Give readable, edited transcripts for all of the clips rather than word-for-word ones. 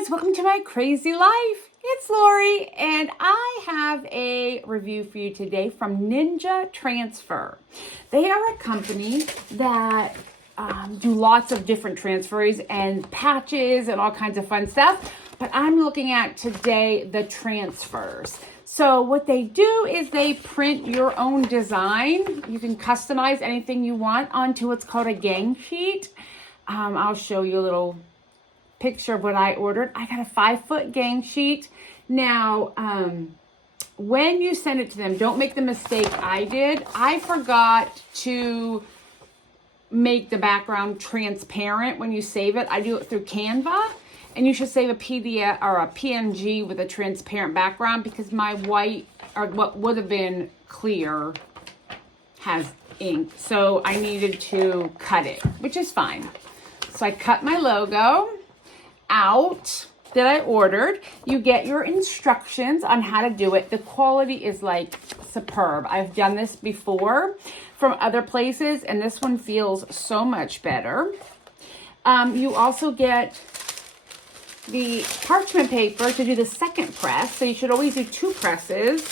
guys, welcome to my crazy life. It's Lori, and I have a review for you today from Ninja Transfer. They are a company that do lots of different transfers and patches and all kinds of fun stuff, but I'm looking at today the transfers. So what they do is they print your own design. You can customize anything you want onto what's called a gang sheet. I'll show you a little picture of what I ordered. I got a 5-foot gang sheet. Now, when you send it to them, don't make the mistake I did. I forgot to make the background transparent when you save it. I do it through Canva, and you should save a PDF or a PNG with a transparent background because my white, or what would have been clear, has ink. So I needed to cut it, which is fine. So I cut my logo out that I ordered. You get your instructions on how to do it. The quality is like superb. I've done this before from other places, and this one feels so much better. You also get the parchment paper to do the second press. So you should always do 2 presses,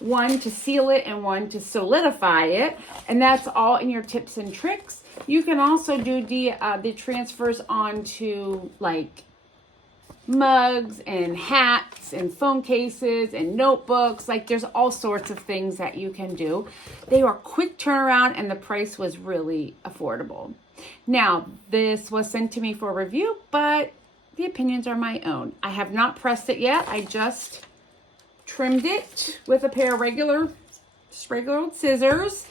one to seal it and one to solidify it. And that's all in your tips and tricks. You can also do the transfers onto like mugs and hats and phone cases and notebooks. Like there's all sorts of things that you can do. They are quick turnaround and the price was really affordable. Now, this was sent to me for review, but the opinions are my own. I have not pressed it yet. I just trimmed it with a pair of regular old scissors.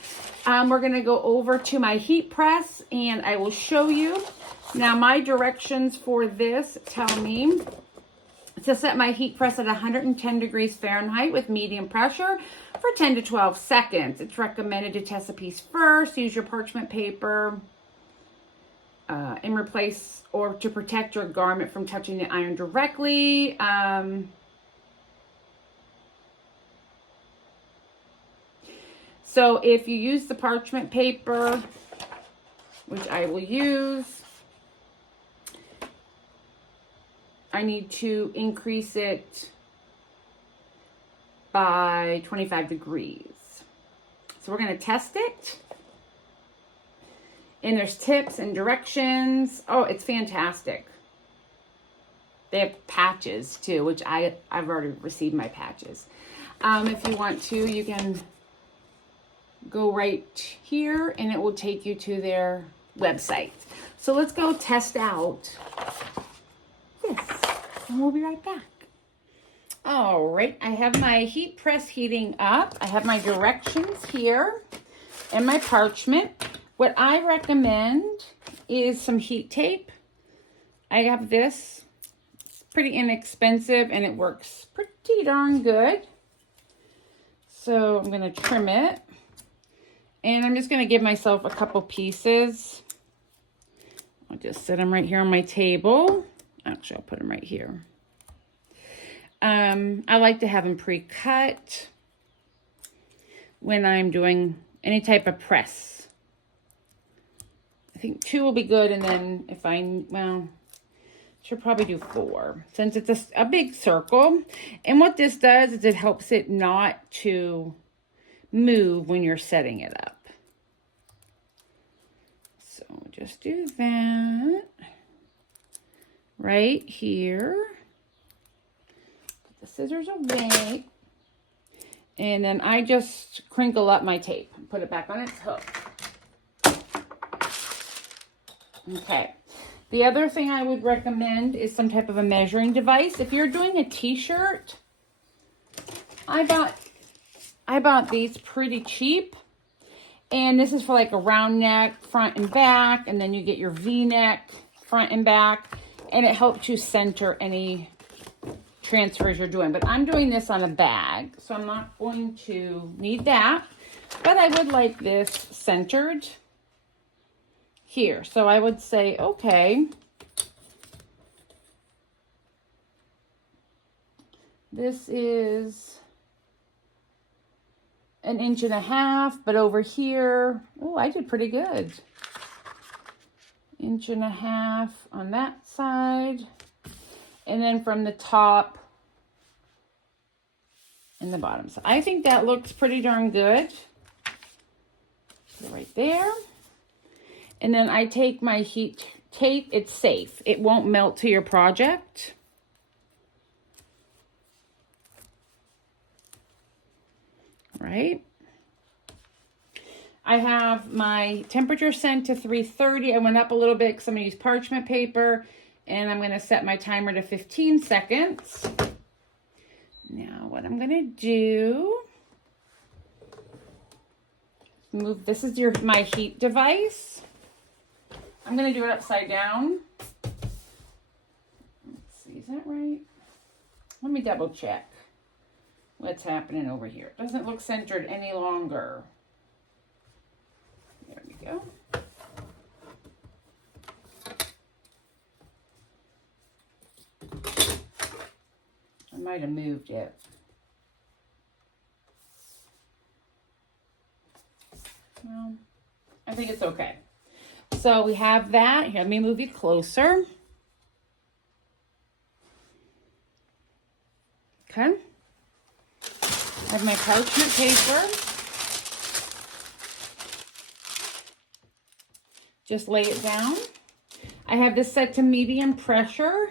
We're going to go over to my heat press and I will show you. Now, my directions for this tell me to set my heat press at 110 degrees Fahrenheit with medium pressure for 10 to 12 seconds. It's recommended to test a piece first. Use your parchment paper and replace or to protect your garment from touching the iron directly. So if you use the parchment paper, which I will use, I need to increase it by 25 degrees. So we're going to test it. And there's tips and directions. Oh, it's fantastic. They have patches too, which I've already received my patches. If you want to, you can go right here and it will take you to their website. So let's go test out this and we'll be right back. All right, I have my heat press heating up. I have my directions here and my parchment. What I recommend is some heat tape. I have this. It's pretty inexpensive and it works pretty darn good. So I'm going to trim it. And I'm just going to give myself a couple pieces. I'll just set them right here on my table. Actually, I'll put them right here. I like to have them pre-cut when I'm doing any type of press. I think 2 will be good, and then if should probably do 4 since it's a big circle. And what this does is it helps it not to move when you're setting it up. So just do that right here. Put the scissors away. And then I just crinkle up my tape and put it back on its hook. Okay. The other thing I would recommend is some type of a measuring device. If you're doing a t-shirt, I bought these pretty cheap. And this is for like a round neck, front and back. And then you get your V-neck, front and back. And it helps you center any transfers you're doing. But I'm doing this on a bag, so I'm not going to need that. But I would like this centered here. So I would say, okay, this is 1.5 inches, but over here, oh, I did pretty good. 1.5 inches on that side. and then from the top and the bottom. So I think that looks pretty darn good. So right there. And then I take my heat tape. It's safe. It won't melt to your project. Right. I have my temperature set to 330. I went up a little bit because I'm going to use parchment paper. And I'm going to set my timer to 15 seconds. Now what I'm going to do, this is my heat device. I'm going to do it upside down. Let's see, is that right? Let me double check what's happening over here. It doesn't look centered any longer. There we go. I might have moved it. Well, I think it's okay. So we have that. Here, let me move you closer. Okay. I have my parchment paper. Just lay it down. I have this set to medium pressure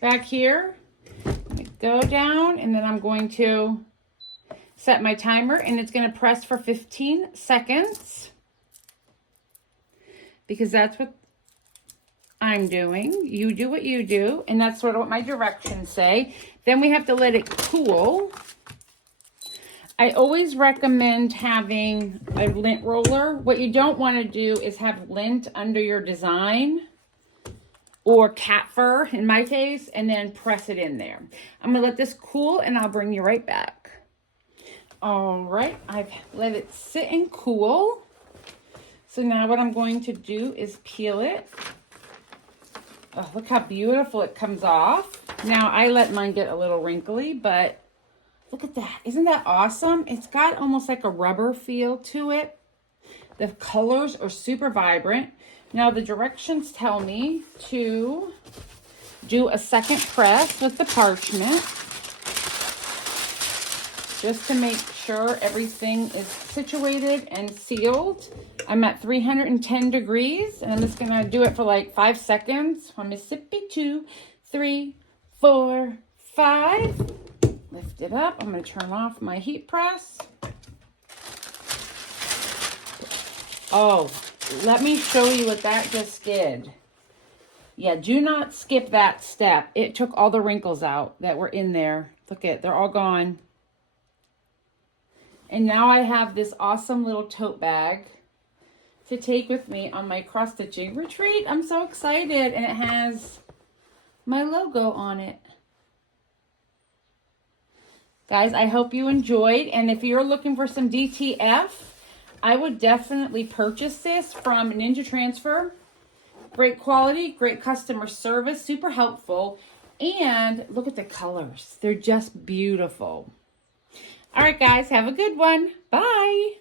back here. Go down, and then I'm going to set my timer, and it's going to press for 15 seconds because that's what I'm doing. You do what you do, and that's sort of what my directions say. Then we have to let it cool. I always recommend having a lint roller. What you don't want to do is have lint under your design, or cat fur in my case, and then press it in there. I'm gonna let this cool and I'll bring you right back. All right, I've let it sit and cool. So now what I'm going to do is peel it. Oh, look how beautiful it comes off. Now I let mine get a little wrinkly, but look at that. Isn't that awesome? It's got almost like a rubber feel to it. The colors are super vibrant. Now the directions tell me to do a second press with the parchment, just to make sure everything is situated and sealed. I'm at 310 degrees, and I'm just gonna do it for like 5 seconds. Mississippi, 2, 3, 4, 5. Lift it up. I'm gonna turn off my heat press. Oh, let me show you what that just did. Yeah, do not skip that step. It took all the wrinkles out that were in there. Look at it, they're all gone. And now I have this awesome little tote bag to take with me on my cross-stitching retreat. I'm so excited, and it has my logo on it. Guys, I hope you enjoyed, and if you're looking for some DTF, I would definitely purchase this from Ninja Transfer. Great quality, great customer service, super helpful. And look at the colors. They're just beautiful. All right, guys, have a good one. Bye.